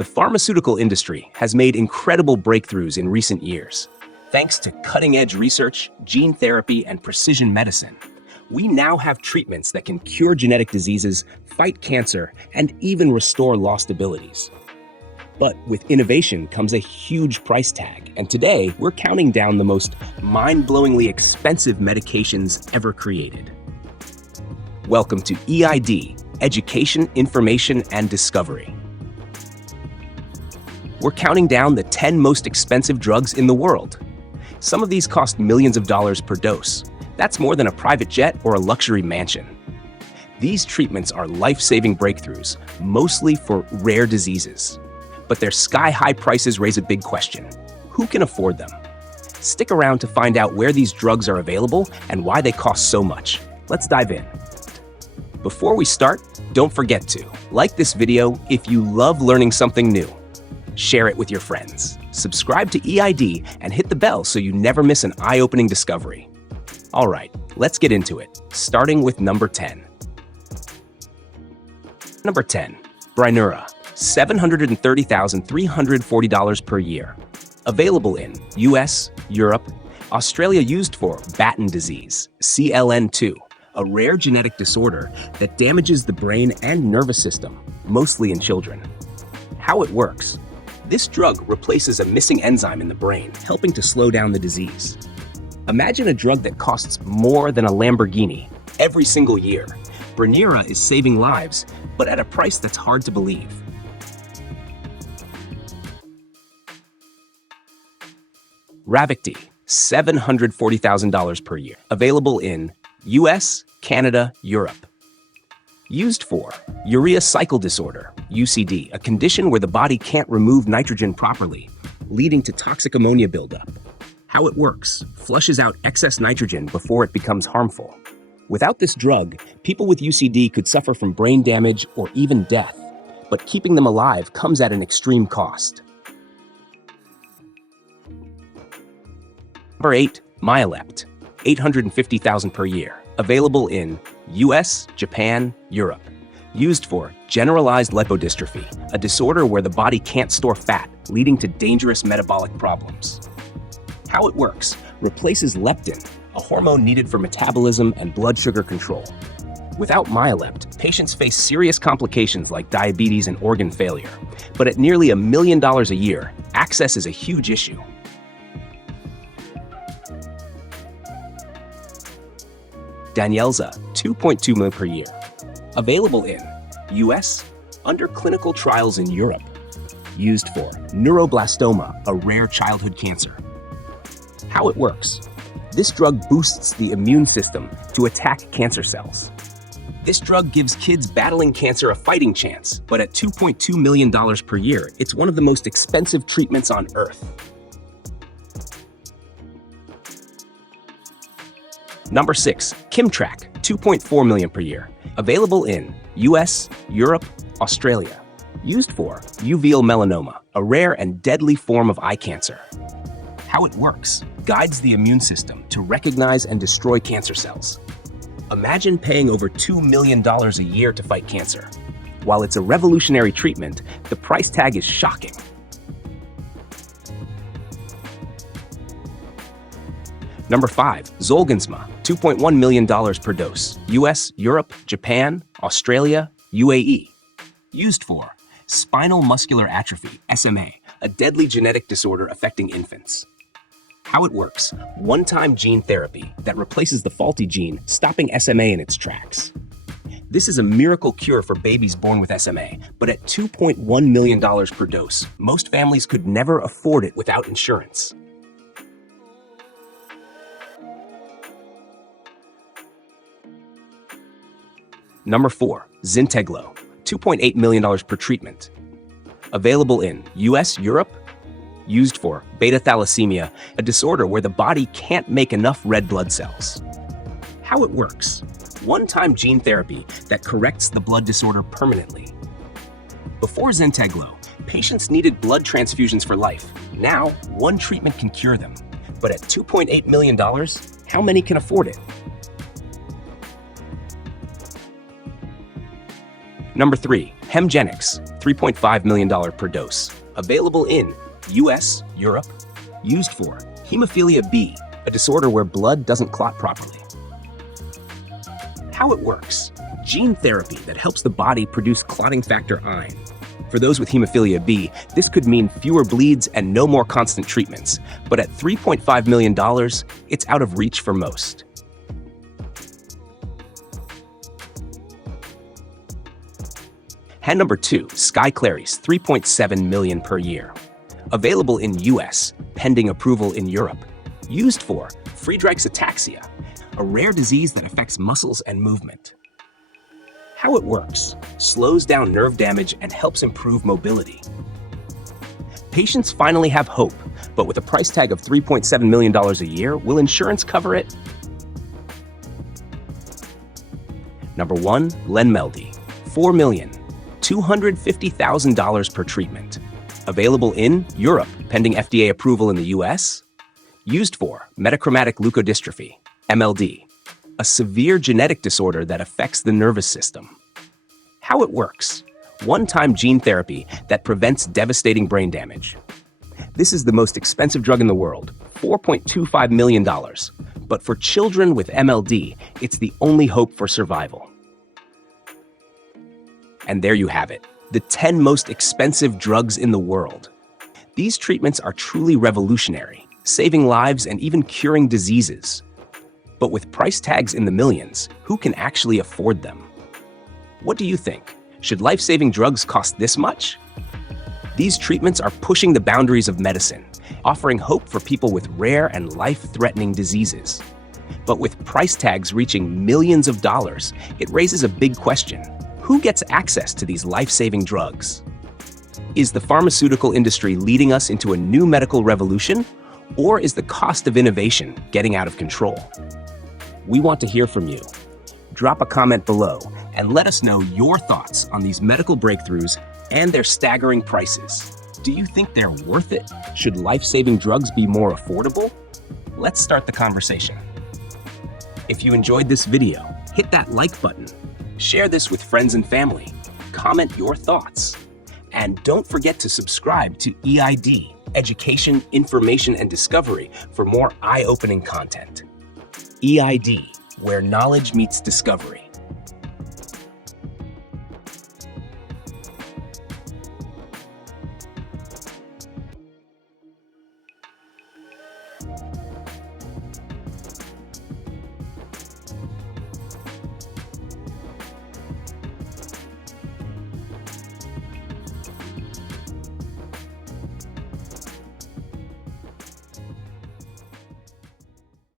The pharmaceutical industry has made incredible breakthroughs in recent years. Thanks to cutting-edge research, gene therapy, and precision medicine, we now have treatments that can cure genetic diseases, fight cancer, and even restore lost abilities. But with innovation comes a huge price tag, and today we're counting down the most mind-blowingly expensive medications ever created. Welcome to E.I.D, Education, Information, and Discovery. We're counting down the 10 most expensive drugs in the world. Some of these cost millions of dollars per dose. That's more than a private jet or a luxury mansion. These treatments are life-saving breakthroughs, mostly for rare diseases. But their sky-high prices raise a big question. Who can afford them? Stick around to find out where these drugs are available and why they cost so much. Let's dive in. Before we start, don't forget to like this video if you love learning something new. Share it with your friends. Subscribe to E.I.D and hit the bell so you never miss an eye-opening discovery. All right, let's get into it, starting with number 10. Number 10, Brineura, $730,340 per year. Available in US, Europe, Australia. Used for Batten disease, CLN2, a rare genetic disorder that damages the brain and nervous system, mostly in children. How it works. This drug replaces a missing enzyme in the brain, helping to slow down the disease. Imagine a drug that costs more than a Lamborghini every single year. Brineura is saving lives, but at a price that's hard to believe. Ravicti, $740,000 per year. Available in US, Canada, Europe. Used for urea cycle disorder, UCD, a condition where the body can't remove nitrogen properly, leading to toxic ammonia buildup. How it works: flushes out excess nitrogen before it becomes harmful. Without this drug, people with UCD could suffer from brain damage or even death, but keeping them alive comes at an extreme cost. Number 8, Myolept, $850,000 per year. Available in US, Japan, Europe. Used for generalized lipodystrophy, a disorder where the body can't store fat, leading to dangerous metabolic problems. How it works: replaces leptin, a hormone needed for metabolism and blood sugar control. Without Myolept, patients face serious complications like diabetes and organ failure. But at nearly $1 million a year, access is a huge issue. Danyelza, $2.2 million per year. Available in US, under clinical trials in Europe. Used for neuroblastoma, a rare childhood cancer. How it works: this drug boosts the immune system to attack cancer cells. This drug gives kids battling cancer a fighting chance, but at $2.2 million per year, it's one of the most expensive treatments on Earth. Number 6, Kimtrak, $2.4 million per year. Available in US, Europe, Australia. Used for uveal melanoma, a rare and deadly form of eye cancer. How it works: guides the immune system to recognize and destroy cancer cells. Imagine paying over $2 million a year to fight cancer. While it's a revolutionary treatment, the price tag is shocking. Number 5, Zolgensma, $2.1 million per dose. US, Europe, Japan, Australia, UAE. Used for spinal muscular atrophy, SMA, a deadly genetic disorder affecting infants. How it works: one-time gene therapy that replaces the faulty gene, stopping SMA in its tracks. This is a miracle cure for babies born with SMA, but at $2.1 million per dose, most families could never afford it without insurance. Number 4, Zynteglo, $2.8 million per treatment. Available in US, Europe. Used for beta thalassemia, a disorder where the body can't make enough red blood cells. How it works: one-time gene therapy that corrects the blood disorder permanently. Before Zynteglo, patients needed blood transfusions for life. Now, one treatment can cure them. But at $2.8 million, how many can afford it? Number 3, Hemgenix, $3.5 million per dose. Available in US, Europe. Used for hemophilia B, a disorder where blood doesn't clot properly. How it works. Gene therapy that helps the body produce clotting factor IX. For those with hemophilia B, this could mean fewer bleeds and no more constant treatments. But at $3.5 million, it's out of reach for most. Hand number 2, Skyclarys, $3.7 million per year. Available in US, pending approval in Europe. Used for Friedreich's ataxia, a rare disease that affects muscles and movement. How it works. Slows down nerve damage and helps improve mobility. Patients finally have hope, but with a price tag of $3.7 million a year, will insurance cover it? Number 1, Lenmeldy, $4,250,000 per treatment. Available in Europe, pending FDA approval in the US. Used for metachromatic leukodystrophy, MLD, a severe genetic disorder that affects the nervous system. How it works. One-time gene therapy that prevents devastating brain damage. This is the most expensive drug in the world, $4.25 million. But for children with MLD, it's the only hope for survival. And there you have it, the 10 most expensive drugs in the world. These treatments are truly revolutionary, saving lives and even curing diseases. But with price tags in the millions, who can actually afford them? What do you think? Should life-saving drugs cost this much? These treatments are pushing the boundaries of medicine, offering hope for people with rare and life-threatening diseases. But with price tags reaching millions of dollars, it raises a big question. Who gets access to these life-saving drugs? Is the pharmaceutical industry leading us into a new medical revolution? Or is the cost of innovation getting out of control? We want to hear from you. Drop a comment below and let us know your thoughts on these medical breakthroughs and their staggering prices. Do you think they're worth it? Should life-saving drugs be more affordable? Let's start the conversation. If you enjoyed this video, hit that like button. Share this with friends and family. Comment your thoughts. And don't forget to subscribe to E.I.D, Education, Information, and Discovery for more eye-opening content. E.I.D, where knowledge meets discovery.